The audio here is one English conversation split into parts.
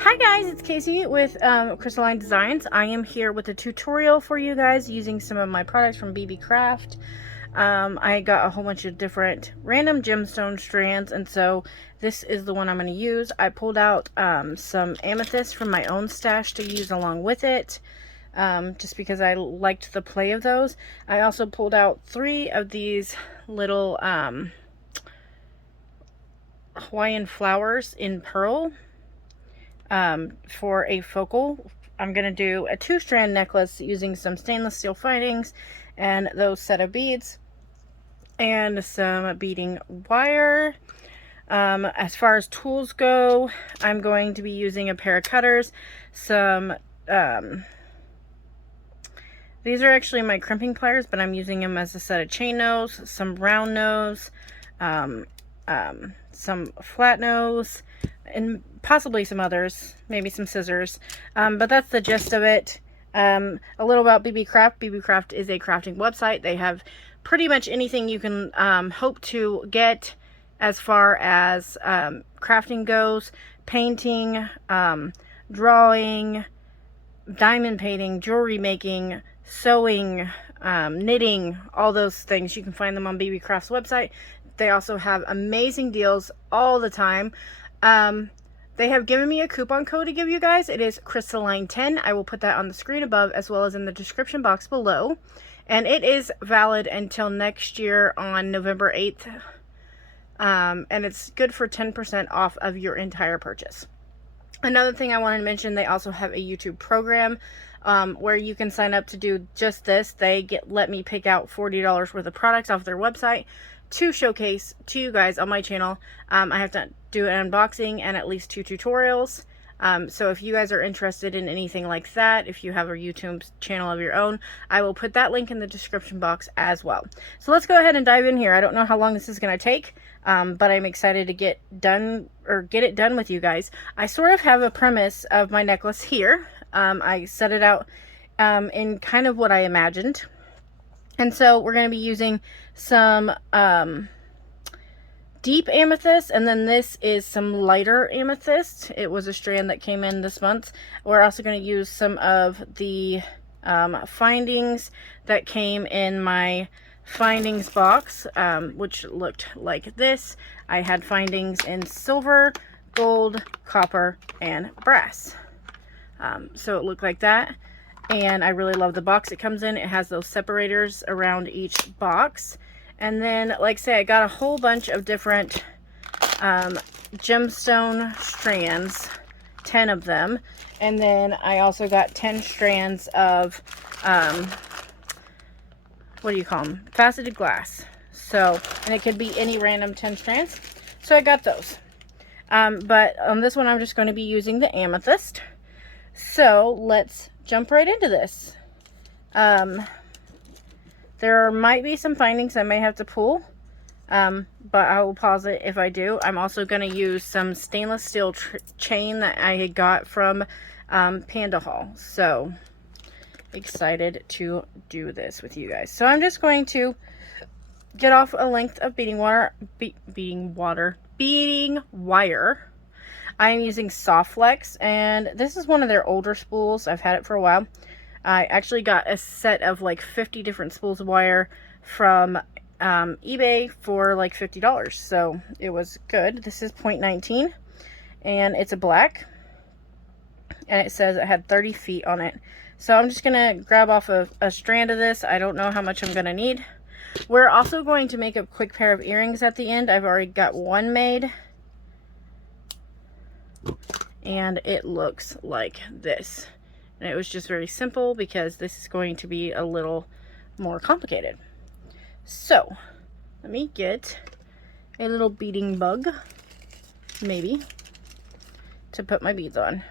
Hi guys, it's Casey with Crystalline Designs. I am here with a tutorial for you guys using some of my products from Beebeecraft. I got a whole bunch of different random gemstone strands, and so this is the one I'm going to use. I pulled out some amethyst from my own stash to use along with it, just because I liked the play of those. I also pulled out 3 of these little Hawaiian flowers in pearl. For a focal. I'm going to do a 2-strand necklace using some stainless steel findings and those set of beads and some beading wire. As far as tools go, I'm going to be using a pair of cutters, some these are actually my crimping pliers, but I'm using them as a set of chain nose, some round nose, some flat nose, and possibly some others, maybe some scissors, but that's the gist of it. A little about Beebeecraft. Beebeecraft is a crafting website. They have pretty much anything you can hope to get as far as crafting goes: painting, drawing, diamond painting, jewelry making, sewing, knitting, all those things. You can find them on Beebeecraft's website. They also have amazing deals all the time. They have given me a coupon code to give you guys. It is Crystalline10. I will put that on the screen above as well as in the description box below. And it is valid until next year on November 8th. And it's good for 10% off of your entire purchase. Another thing I wanted to mention, they also have a YouTube program where you can sign up to do just this. They let me pick out $40 worth of products off their website to showcase to you guys on my channel. I have to do an unboxing and at least 2 tutorials. So if you guys are interested in anything like that, if you have a YouTube channel of your own, I will put that link in the description box as well. So let's go ahead and dive in here. I don't know how long this is going to take, but I'm excited to get it done with you guys. I sort of have a premise of my necklace here. I set it out in kind of what I imagined. And so we're going to be using some deep amethyst, and then this is some lighter amethyst. It was a strand that came in this month. We're also going to use some of the findings that came in my findings box, which looked like this. I had findings in silver, gold, copper, and brass. So it looked like that. And I really love the box it comes in. It has those separators around each box. And then, like I say, I got a whole bunch of different gemstone strands, 10 of them. And then I also got 10 strands of, what do you call them? Faceted glass. So, and it could be any random 10 strands. So I got those. But on this one, I'm just going to be using the amethyst. So let's jump right into this. There might be some findings I may have to pull, but I will pause it if I do. I'm also going to use some stainless steel chain that I had got from PandaHall. So excited to do this with you guys. So I'm just going to get off a length of beading wire. I am using Soft Flex, and this is one of their older spools. I've had it for a while. I actually got a set of like 50 different spools of wire from eBay for like $50, so it was good. This is 0.19, and it's a black, and it says it had 30 feet on it. So I'm just gonna grab off a strand of this. I don't know how much I'm gonna need. We're also going to make a quick pair of earrings at the end. I've already got one made, and it looks like this. And it was just very simple because this is going to be a little more complicated. So let me get a little beading bug, maybe, to put my beads on.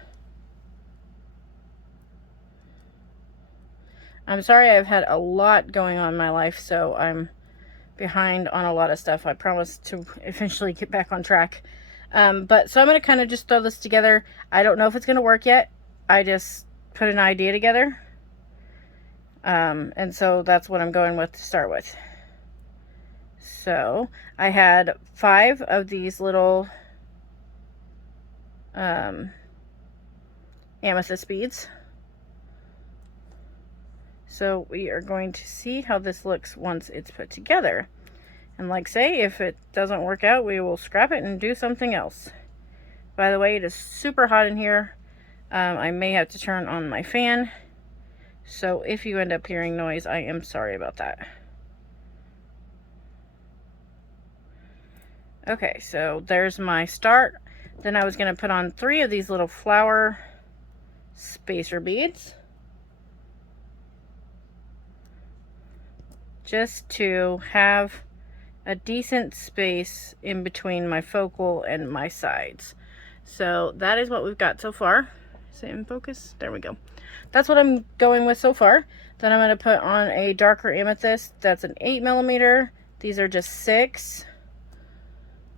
I'm sorry, I've had a lot going on in my life, so I'm behind on a lot of stuff. I promise to eventually get back on track. So I'm going to kind of just throw this together. I don't know if it's going to work yet. I just put an idea together. And so that's what I'm going with to start with. So I had 5 of these little amethyst beads. So we are going to see how this looks once it's put together. And like say, if it doesn't work out, we will scrap it and do something else. By the way, it is super hot in here. I may have to turn on my fan. So if you end up hearing noise, I am sorry about that. Okay, so there's my start. Then I was going to put on 3 of these little flower spacer beads, just to have a decent space in between my focal and my sides. So that is what we've got so far. Is it in focus? There we go. That's what I'm going with so far. Then I'm going to put on a darker amethyst. That's an 8mm. These are just 6.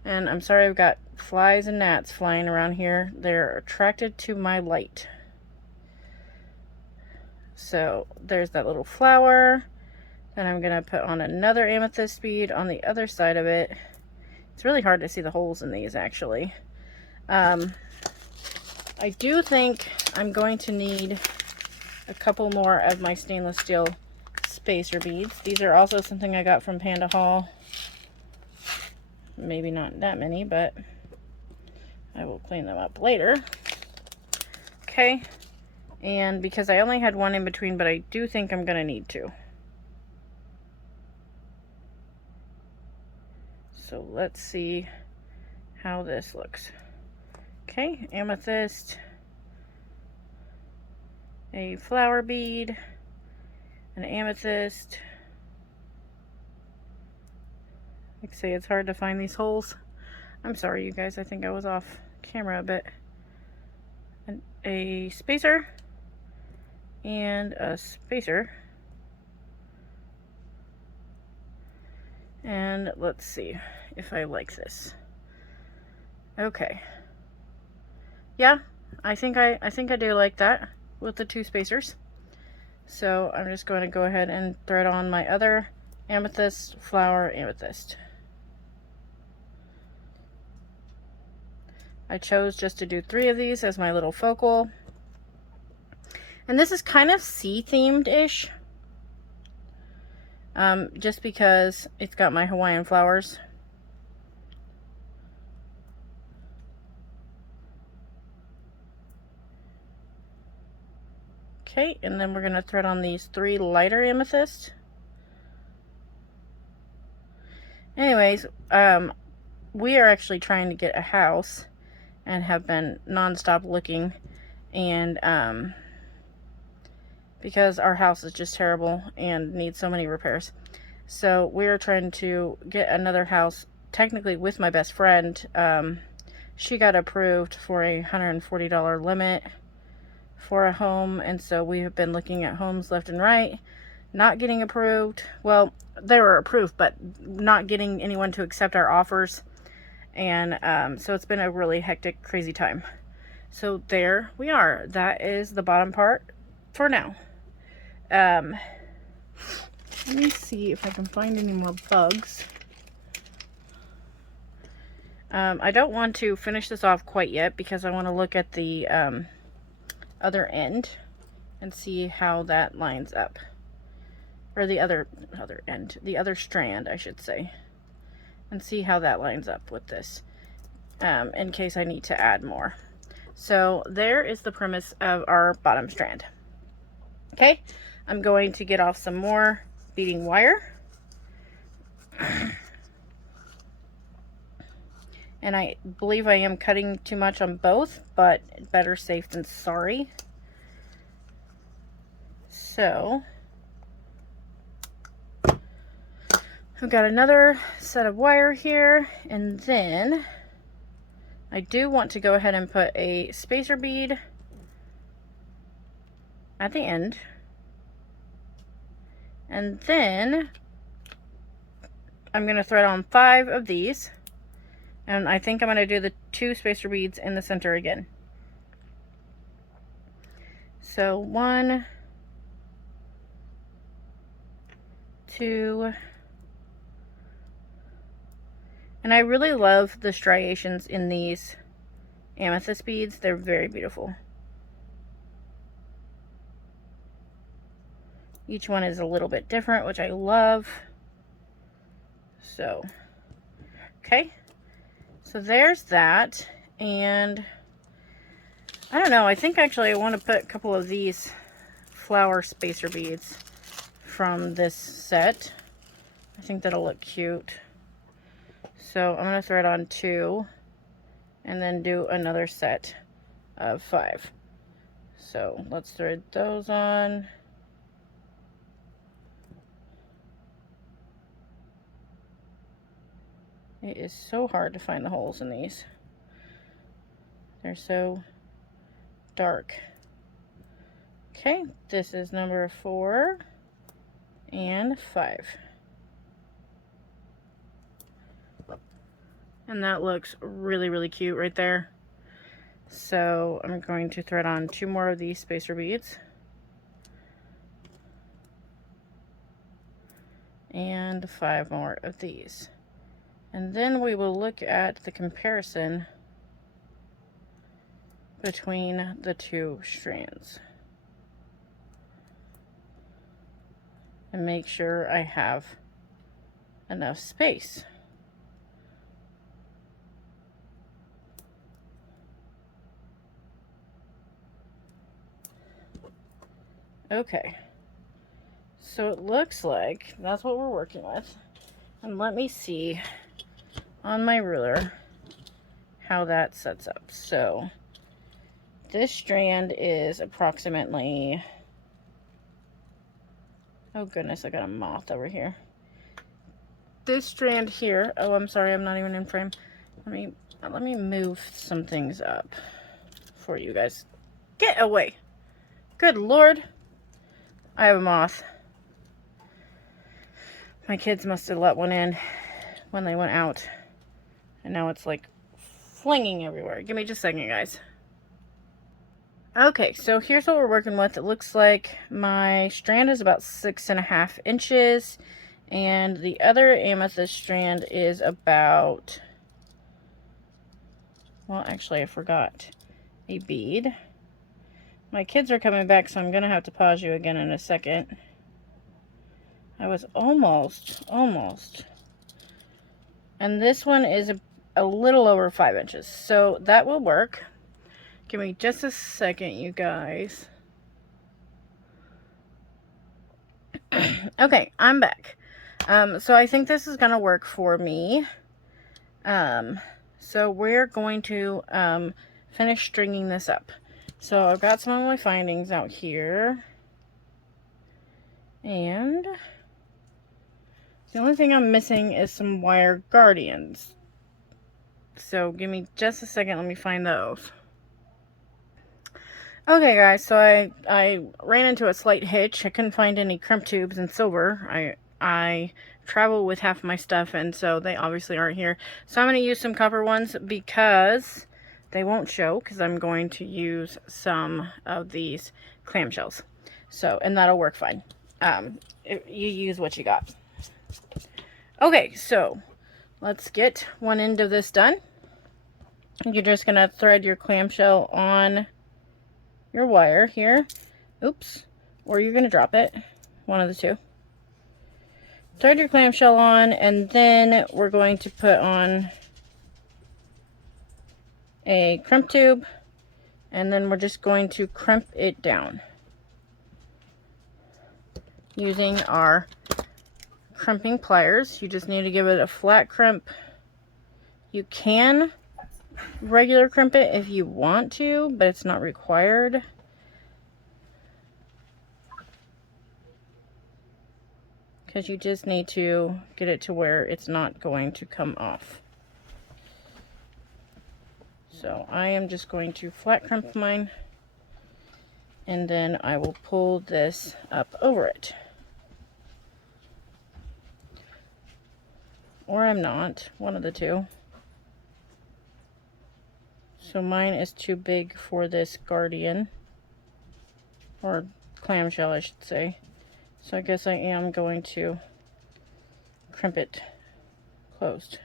And I'm sorry, I've got flies and gnats flying around here. They're attracted to my light. So there's that little flower. Then I'm going to put on another amethyst bead on the other side of it. It's really hard to see the holes in these, actually. I do think I'm going to need a couple more of my stainless steel spacer beads. These are also something I got from PandaHall. Maybe not that many, but I will clean them up later. Okay, and because I only had 1 in between, but I do think I'm going to need 2. So let's see how this looks. Okay, amethyst, a flower bead, an amethyst. Like I say, it's hard to find these holes. I'm sorry, you guys. I think I was off camera a bit. And a spacer and a spacer. And let's see if I like this. Okay. Yeah, I think I do like that with the 2 spacers. So I'm just going to go ahead and thread on my other amethyst, flower, amethyst. I chose just to do 3 of these as my little focal. And this is kind of sea themed-ish. Just because it's got my Hawaiian flowers. Okay, and then we're going to thread on these 3 lighter amethysts. Anyways, we are actually trying to get a house and have been non-stop looking, and because our house is just terrible and needs so many repairs. So we're trying to get another house, technically with my best friend. She got approved for a $140 limit for a home, and so we have been looking at homes left and right, not getting approved. Well, they were approved, but not getting anyone to accept our offers. And so it's been a really hectic, crazy time. So there we are. That is the bottom part for now. Let me see if I can find any more bugs. I don't want to finish this off quite yet because I want to look at the other end and see how that lines up. Or the other end, the other strand, I should say. And see how that lines up with this, in case I need to add more. So there is the premise of our bottom strand. Okay, I'm going to get off some more beading wire. And I believe I am cutting too much on both, but better safe than sorry. So I've got another set of wire here, and then I do want to go ahead and put a spacer bead at the end. And then I'm going to thread on 5 of these. And I think I'm going to do the 2 spacer beads in the center again. So 1, 2, and I really love the striations in these amethyst beads. They're very beautiful. Each one is a little bit different, which I love. So, okay. So there's that. And I don't know, I think actually I want to put a couple of these flower spacer beads from this set. I think that'll look cute. So I'm going to thread on 2 and then do another set of 5. So let's thread those on. It is so hard to find the holes in these. They're so dark. Okay, this is number 4 and 5. And that looks really, really cute right there. So I'm going to thread on 2 more of these spacer beads. And 5 more of these. And then we will look at the comparison between the 2 strands. And make sure I have enough space. Okay, so it looks like that's what we're working with. And let me see on my ruler how that sets up. So this strand is approximately, oh goodness, I got a moth over here. This strand here, oh, I'm sorry, I'm not even in frame. Let me move some things up for you guys. Get away. Good Lord. I have a moth. My kids must have let one in when they went out. And now it's like flinging everywhere. Give me just a second, guys. Okay, so here's what we're working with. It looks like my strand is about 6.5 inches. And the other amethyst strand is about, well, actually I forgot a bead. My kids are coming back, so I'm going to have to pause you again in a second. I was almost. And this one is a little over 5 inches. So that will work. Give me just a second, you guys. Okay, I'm back. So I think this is going to work for me. So we're going to finish stringing this up. So I've got some of my findings out here. And the only thing I'm missing is some wire guardians. So give me just a second, let me find those. Okay guys, so I ran into a slight hitch. I couldn't find any crimp tubes in silver. I travel with half of my stuff, and so they obviously aren't here. So I'm going to use some copper ones because they won't show, because I'm going to use some of these clamshells. So, and that'll work fine. You use what you got. Okay, so let's get one end of this done. You're just going to thread your clamshell on your wire here. Oops. Or you're going to drop it. One of the two. Thread your clamshell on, and then we're going to put on a crimp tube, and then we're just going to crimp it down using our crimping pliers. You just need to give it a flat crimp. You can regular crimp it if you want to, but it's not required. Because you just need to get it to where it's not going to come off. So I am just going to flat crimp mine, and then I will pull this up over it. Or I'm not, one of the two. So mine is too big for this guardian, or clamshell I should say. So I guess I am going to crimp it closed.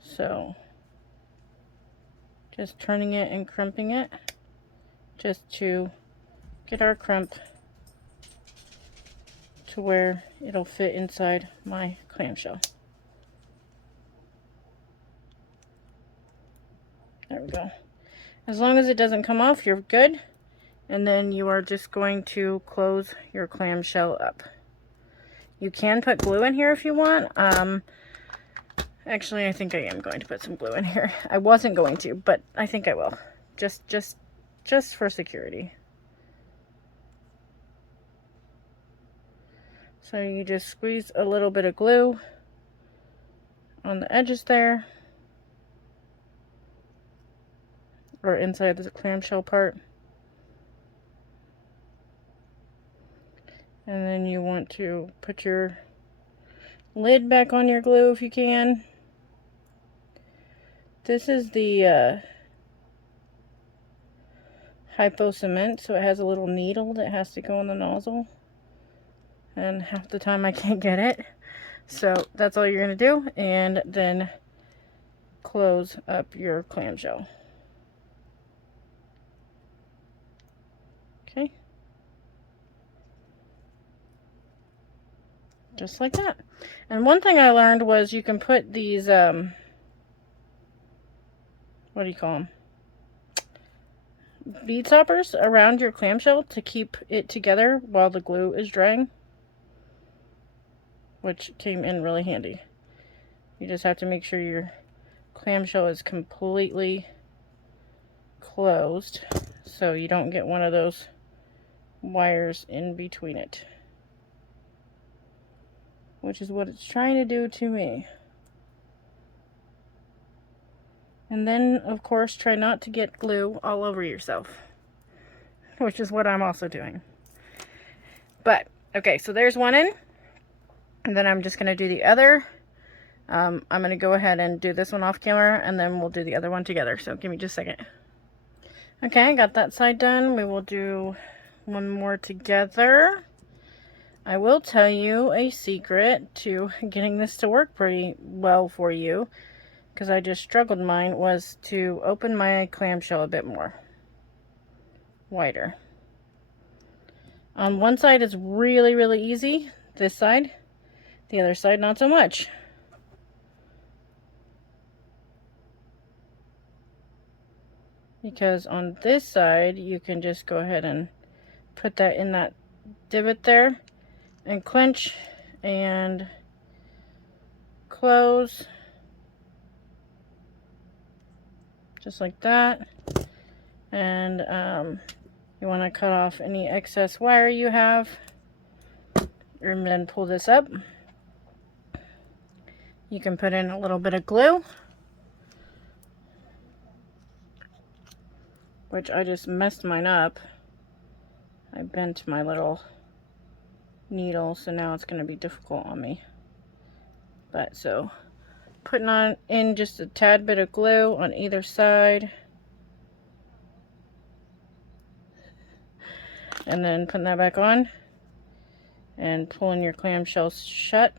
So just turning it and crimping it just to get our crimp to where it'll fit inside my clamshell. There we go. As long as it doesn't come off, you're good. And then you are just going to close your clamshell up. You can put glue in here if you want. Actually, I think I am going to put some glue in here. I wasn't going to, but I think I will. Just for security. So you just squeeze a little bit of glue on the edges there, or inside the clamshell part. And then you want to put your lid back on your glue if you can. This is the hypo cement, so it has a little needle that has to go in the nozzle. And half the time I can't get it. So that's all you're going to do. And then close up your clamshell. Okay. Just like that. And one thing I learned was you can put these, what do you call them? Bead stoppers around your clamshell to keep it together while the glue is drying, which came in really handy. You just have to make sure your clamshell is completely closed so you don't get one of those wires in between it, which is what it's trying to do to me. And then, of course, try not to get glue all over yourself, which is what I'm also doing. But, okay, so there's one in. And then I'm just going to do the other. I'm going to go ahead and do this one off camera, and then we'll do the other one together. So give me just a second. Okay, I got that side done. We will do one more together. I will tell you a secret to getting this to work pretty well for you, because I just struggled. Mine was to open my clamshell a bit more wider. On one side it's really, really easy, this side. The other side not so much. Because on this side you can just go ahead and put that in that divot there and clench and close. Just like that. And you want to cut off any excess wire you have, and then pull this up. You can put in a little bit of glue, which I just messed mine up. I bent my little needle, so now it's going to be difficult on me. But so putting on in just a tad bit of glue on either side, and then putting that back on and pulling your clamshell shut,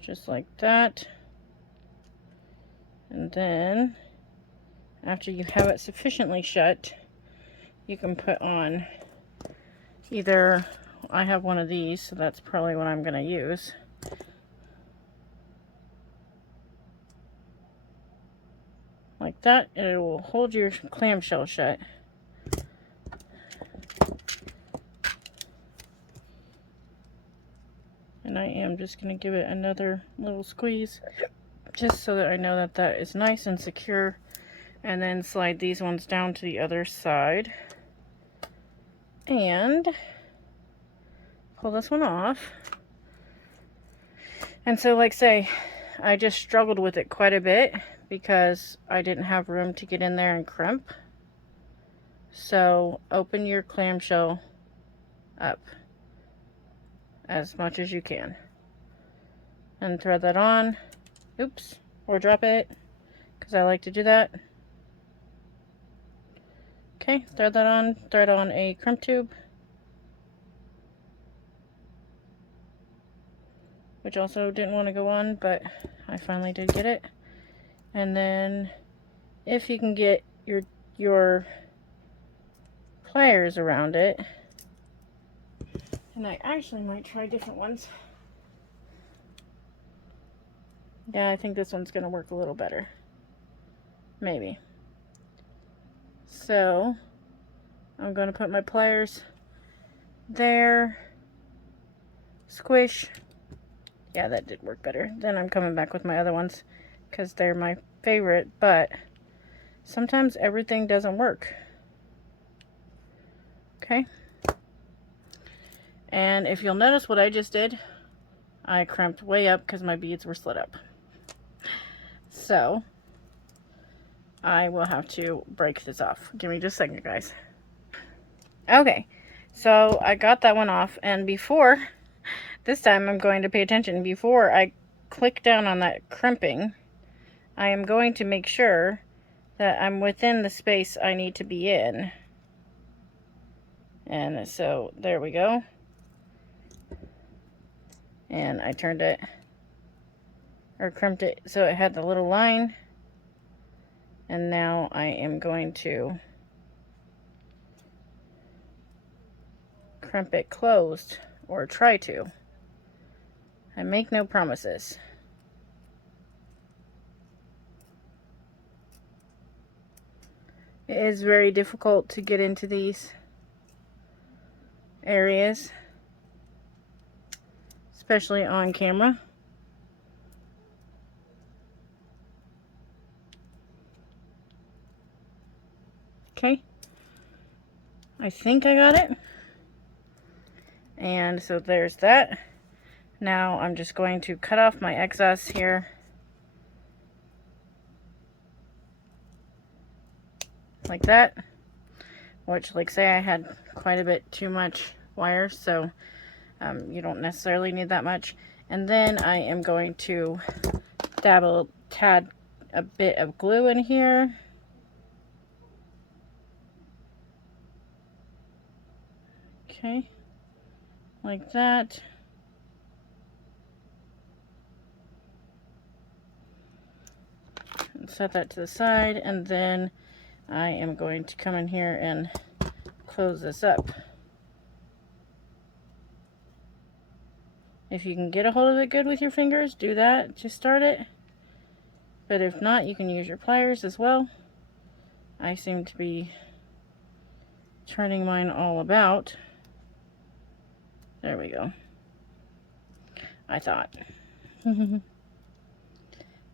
just like that. And then after you have it sufficiently shut, you can put on either, I have one of these, so that's probably what I'm going to use. Like that, and it will hold your clamshell shut. And I am just going to give it another little squeeze, just so that I know that that is nice and secure. And then slide these ones down to the other side. And pull this one off. And so, like say, I just struggled with it quite a bit because I didn't have room to get in there and crimp. So open your clamshell up as much as you can. And thread that on. Oops. Or drop it, because I like to do that. Okay, thread that on. Thread on a crimp tube, which also didn't want to go on, but I finally did get it. And then if you can get your pliers around it. And I actually might try different ones. Yeah, I think this one's going to work a little better. Maybe. So, I'm going to put my pliers there. Squish. Yeah, that did work better. Then I'm coming back with my other ones because they're my favorite, but sometimes everything doesn't work. Okay. And if you'll notice what I just did, I crimped way up because my beads were slit up. So, I will have to break this off. Give me just a second, guys. Okay, so I got that one off, and before, this time I'm going to pay attention. Before I click down on that crimping, I am going to make sure that I'm within the space I need to be in. And so, there we go. And I turned it, or crimped it so it had the little line. And now I am going to crimp it closed, or try to. I make no promises. It is very difficult to get into these areas, especially on camera. Okay, I think I got it. And so there's that. Now I'm just going to cut off my excess here. Like that. Which, like say, I had quite a bit too much wire, so you don't necessarily need that much. And then I am going to tad a bit of glue in here. Okay, like that. And set that to the side, and then I am going to come in here and close this up. If you can get a hold of it good with your fingers, do that to start it. But if not, you can use your pliers as well. I seem to be turning mine all about. There we go. I thought.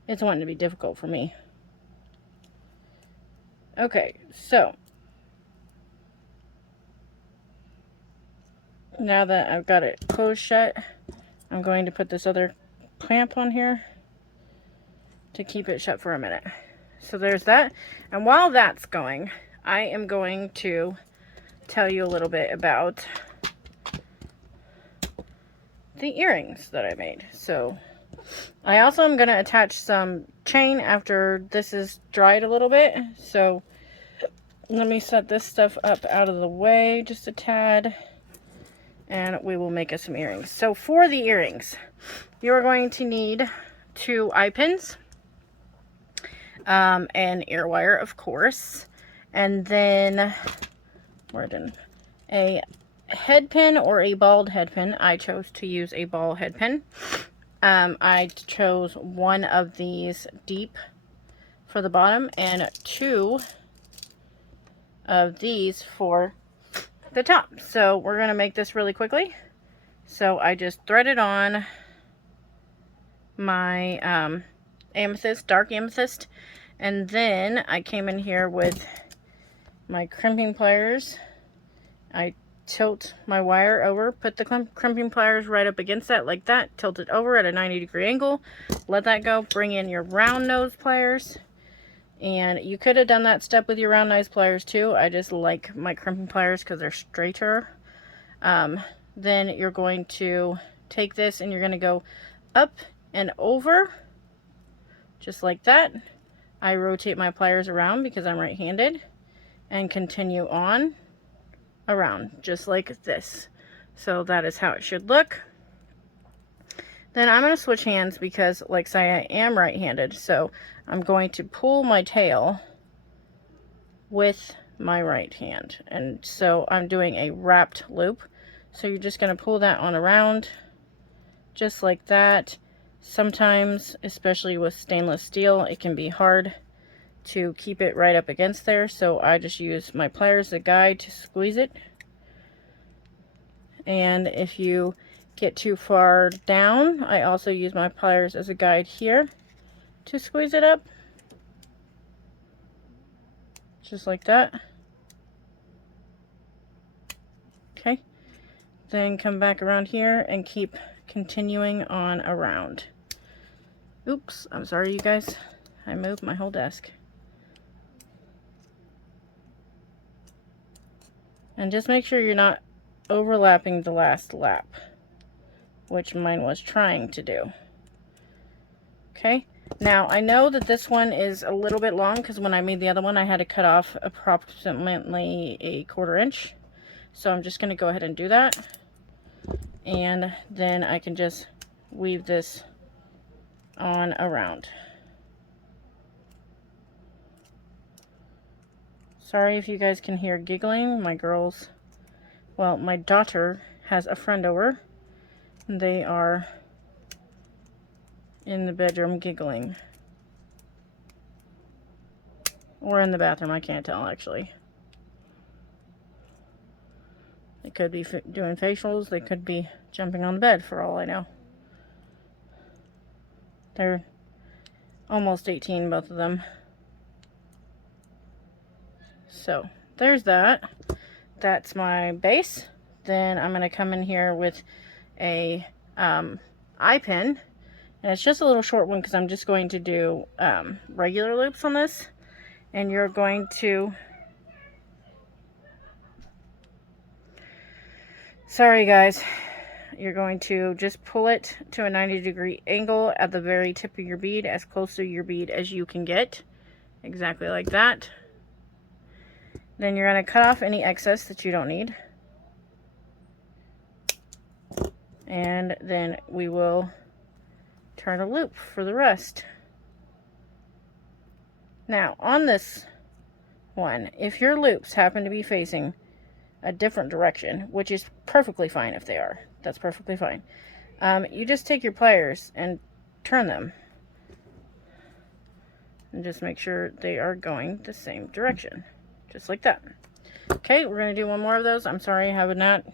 It's wanting to be difficult for me. Okay, so now that I've got it closed shut, I'm going to put this other clamp on here to keep it shut for a minute. So there's that. And while that's going, I am going to tell you a little bit about the earrings that I made. So I also am going to attach some chain after this is dried a little bit. So let me set this stuff up out of the way just a tad, and we will make us some earrings. So for the earrings, you're going to need 2 eye pins, and ear wire, of course, and then a head pin or a bald head pin. I chose to use a ball head pin. I chose one of these deep for the bottom and 2 of these for the top. So we're going to make this really quickly. So I just threaded on my amethyst, dark amethyst, and then I came in here with my crimping pliers. I tilt my wire over, put the crimping pliers right up against that like that, tilt it over at a 90-degree angle, let that go, bring in your round nose pliers. And you could have done that step with your round nose pliers too. I just like my crimping pliers because they're straighter. Then you're going to take this and you're going to go up and over just like that. I rotate my pliers around because I'm right-handed and continue on around just like this. So that is how it should look. Then I'm going to switch hands because, like say, I am right-handed. So I'm going to pull my tail with my right hand. And so I'm doing a wrapped loop. So you're just going to pull that on around just like that. Sometimes, especially with stainless steel, it can be hard to keep it right up against there. So I just use my pliers as a guide to squeeze it. And if you get too far down, I also use my pliers as a guide here to squeeze it up. Just like that. Okay. Then come back around here and keep continuing on around. Oops, I'm sorry you guys. I moved my whole desk. And just make sure you're not overlapping the last lap, which mine was trying to do. Okay, now I know that this one is a little bit long because when I made the other one I had to cut off approximately a 1/4 inch. So I'm just going to go ahead and do that. And then I can just weave this on around. Sorry if you guys can hear giggling. My girls, well, my daughter has a friend over. They are in the bedroom giggling. Or in the bathroom, I can't tell actually. They could be doing facials, they could be jumping on the bed for all I know. They're almost 18, both of them. So, there's that. That's my base. Then I'm going to come in here with a eye pin. And it's just a little short one because I'm just going to do regular loops on this. And you're going to... Sorry guys. You're going to just pull it to a 90-degree angle at the very tip of your bead, as close to your bead as you can get. Exactly like that. Then you're going to cut off any excess that you don't need. And then we will turn a loop for the rest. Now, on this one, if your loops happen to be facing a different direction, which is perfectly fine if they are, that's perfectly fine. You just take your pliers and turn them. And just make sure they are going the same direction. Just like that. Okay, we're going to do one more of those. I'm sorry I have not.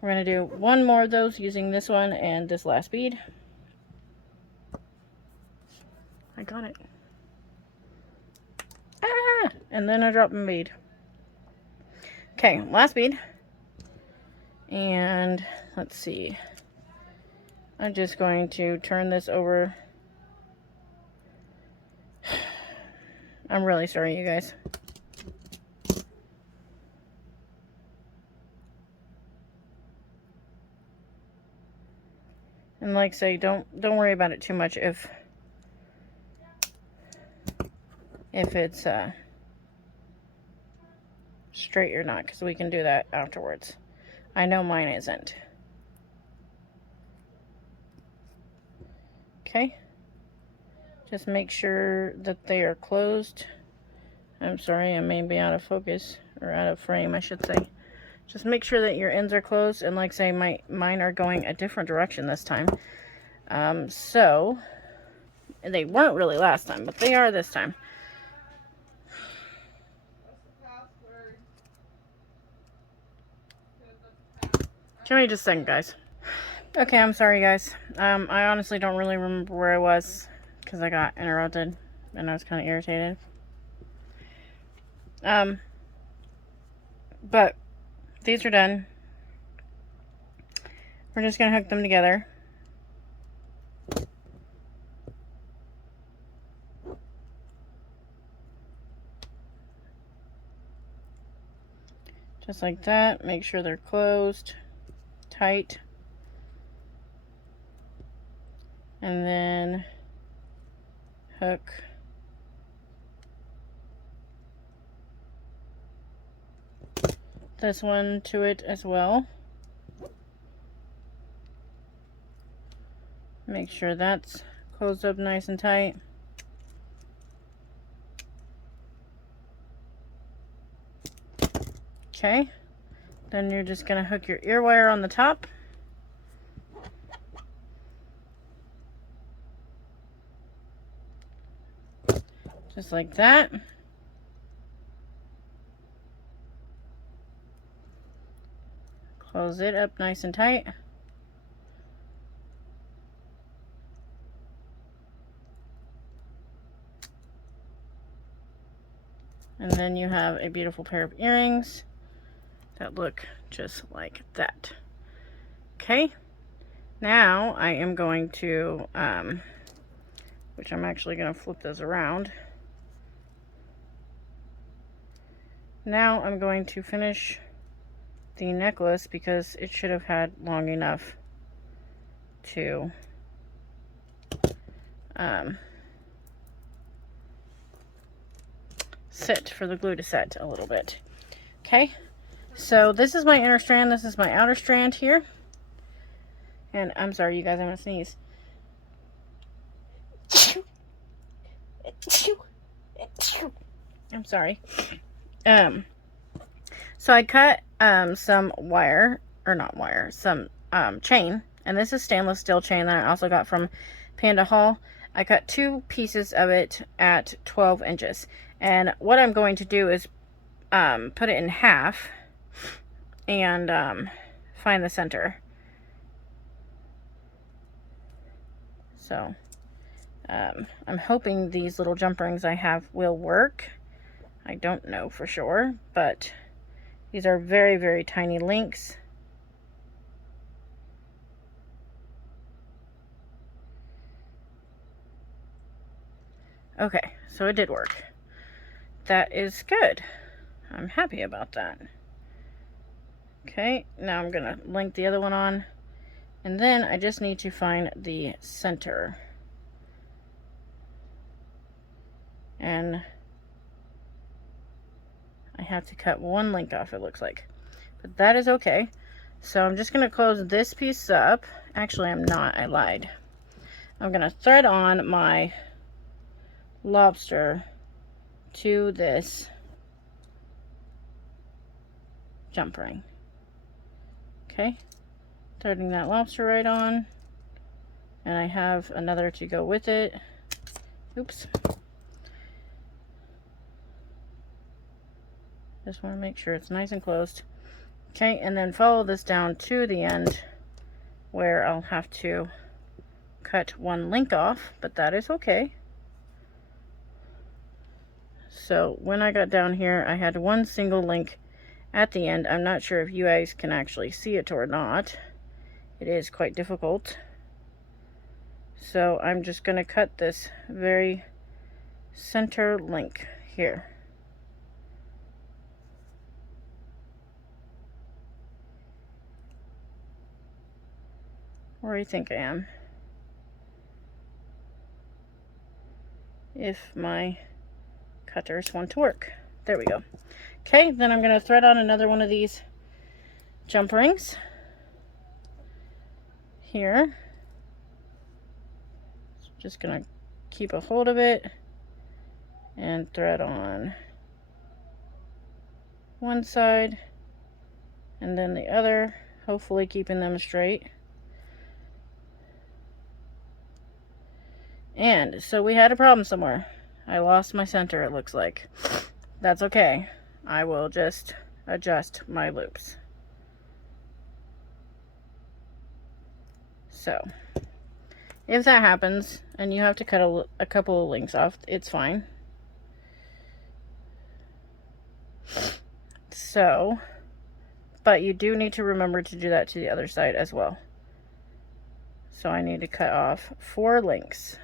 We're going to do one more of those using this one and this last bead. I got it. Ah! And then I drop my bead. Okay, last bead. And let's see. I'm just going to turn this over. I'm really sorry, you guys. And like I say, don't worry about it too much if it's straight or not, because we can do that afterwards. I know mine isn't. Okay. Just make sure that they are closed. I'm sorry, I may be out of focus, or out of frame, I should say. Just make sure that your ends are closed, and like I say, mine are going a different direction this time. So, they weren't really last time, but they are this time. Give me just a second, guys. Okay, I'm sorry, guys. I honestly don't really remember where I was, because I got interrupted, and I was kind of irritated. But these are done. We're just going to hook them together. Just like that. Make sure they're closed tight. And then hook this one to it as well. Make sure that's closed up nice and tight. Okay, then you're just going to hook your ear wire on the top. Just like that. Close it up nice and tight. And then you have a beautiful pair of earrings that look just like that. Okay, now I am going to, which I'm actually going to flip those around. Now I'm going to finish the necklace because it should have had long enough to sit for the glue to set a little bit. Okay, so this is my inner strand, this is my outer strand here. And I'm sorry, you guys, I'm gonna sneeze. I'm sorry. So I cut some wire, or not wire, some chain, and this is stainless steel chain that I also got from PandaHall. I cut 2 pieces of it at 12 inches. And what I'm going to do is put it in half and find the center. So I'm hoping these little jump rings I have will work. I don't know for sure, but these are very, very tiny links. Okay, so it did work. That is good. I'm happy about that. Okay, now I'm gonna link the other one on, and then I just need to find the center. And I have to cut one link off, it looks like, but that is okay. So I'm just gonna close this piece up. Actually, I'm not, I lied. I'm gonna thread on my lobster to this jump ring. Okay, threading that lobster right on, and I have another to go with it. Oops. Just want to make sure it's nice and closed. Okay, and then follow this down to the end where I'll have to cut one link off, but that is okay. So when I got down here, I had one single link at the end. I'm not sure if you guys can actually see it or not. It is quite difficult. So I'm just going to cut this very center link here. Where do you think I am? If my cutters want to work. There we go. Okay, then I'm going to thread on another one of these jump rings here. Just going to keep a hold of it and thread on one side and then the other, hopefully keeping them straight. And so we had a problem somewhere. I lost my center, it looks like. That's okay. I will just adjust my loops. So, if that happens and you have to cut a couple of links off, it's fine. So, but you do need to remember to do that to the other side as well. So I need to cut off 4 links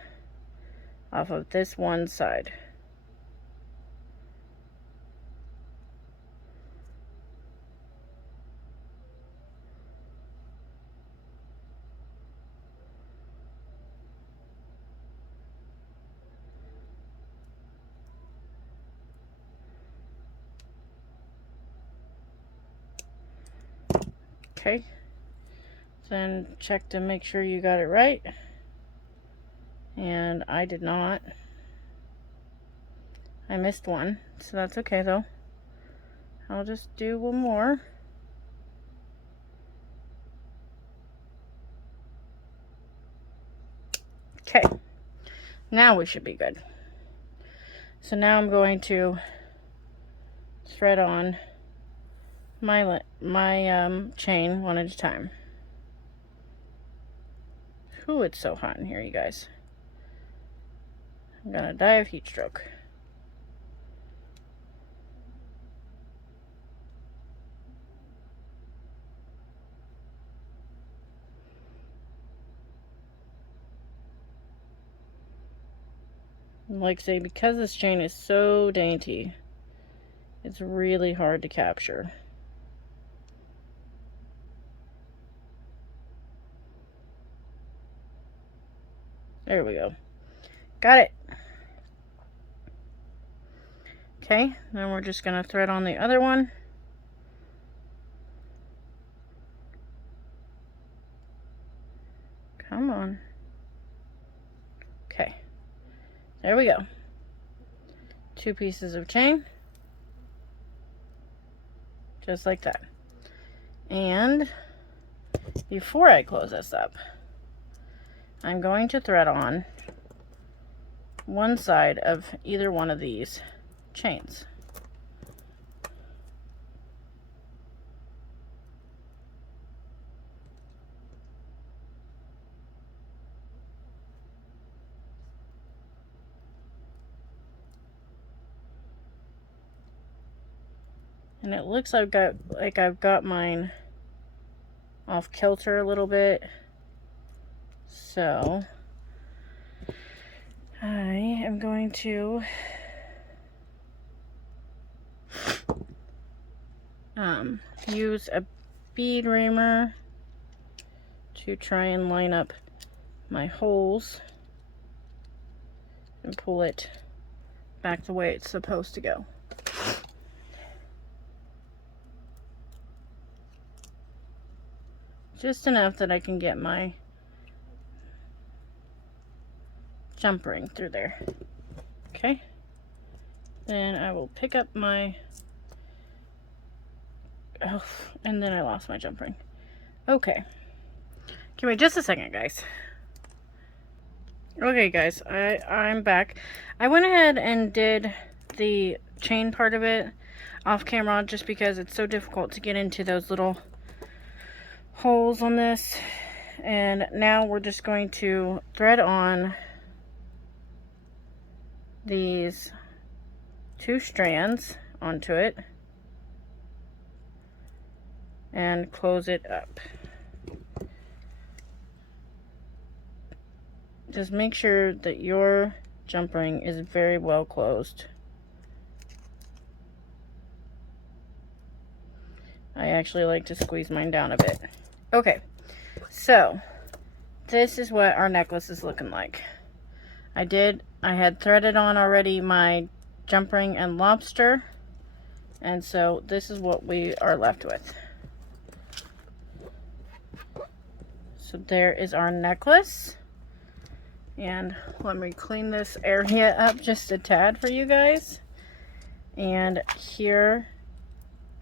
off of this one side. Okay, then check to make sure you got it right. And I did not. I missed one, so that's okay though. I'll just do one more. Okay, now we should be good. So now I'm going to thread on my chain one at a time. Ooh, it's so hot in here, you guys. I'm gonna die of heat stroke. Like I say, because this chain is so dainty, it's really hard to capture. There we go. Got it. Okay, then we're just gonna thread on the other one. Come on. Okay. There we go. 2 pieces of chain. Just like that. And before I close this up, I'm going to thread on one side of either one of these chains. And it looks like I've got mine off kilter a little bit. So I am going to use a bead reamer to try and line up my holes and pull it back the way it's supposed to go. Just enough that I can get my jump ring through there. Okay. Then I will pick up my, oh, and then I lost my jump ring. Okay. Give me just a second, guys. Okay, guys, I'm back. I went ahead and did the chain part of it off camera just because it's so difficult to get into those little holes on this. And now we're just going to thread on these 2 strands onto it and close it up. Just make sure that your jump ring is very well closed. I actually like to squeeze mine down a bit. Okay, so this is what our necklace is looking like. I had threaded on already my jump ring and lobster, and so this is what we are left with. So there is our necklace, and let me clean this area up just a tad for you guys. And here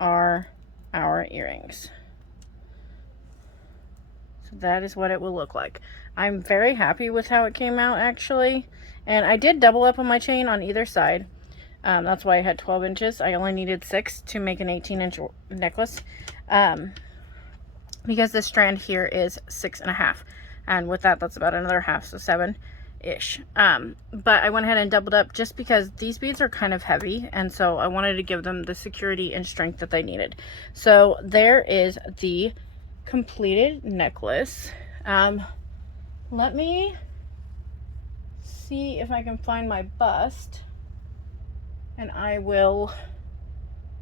are our earrings. So that is what it will look like. I'm very happy with how it came out, actually. And I did double up on my chain on either side. That's why I had 12 inches. I only needed 6 to make an 18-inch necklace. Because this strand here is 6.5. And with that, that's about another half, so 7-ish. But I went ahead and doubled up just because these beads are kind of heavy. And so I wanted to give them the security and strength that they needed. So there is the completed necklace. Let me see if I can find my bust, and I will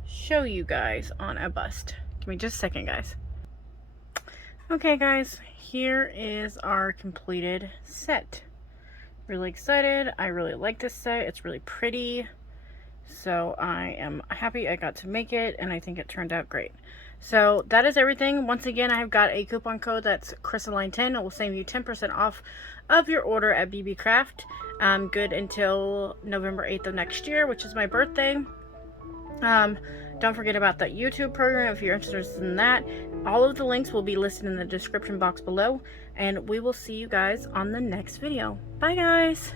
show you guys on a bust. Give me just a second, guys. Okay, guys, here is our completed set. Really excited. I really like this set. It's really pretty. So I am happy I got to make it, and I think it turned out great. So that is everything. Once again, I've got a coupon code that's Crystalline10. It will save you 10% off of your order at Beebeecraft. Good until November 8th of next year, which is my birthday. Don't forget about that YouTube program if you're interested in that. All of the links will be listed in the description box below, and we will see you guys on the next video. Bye, guys!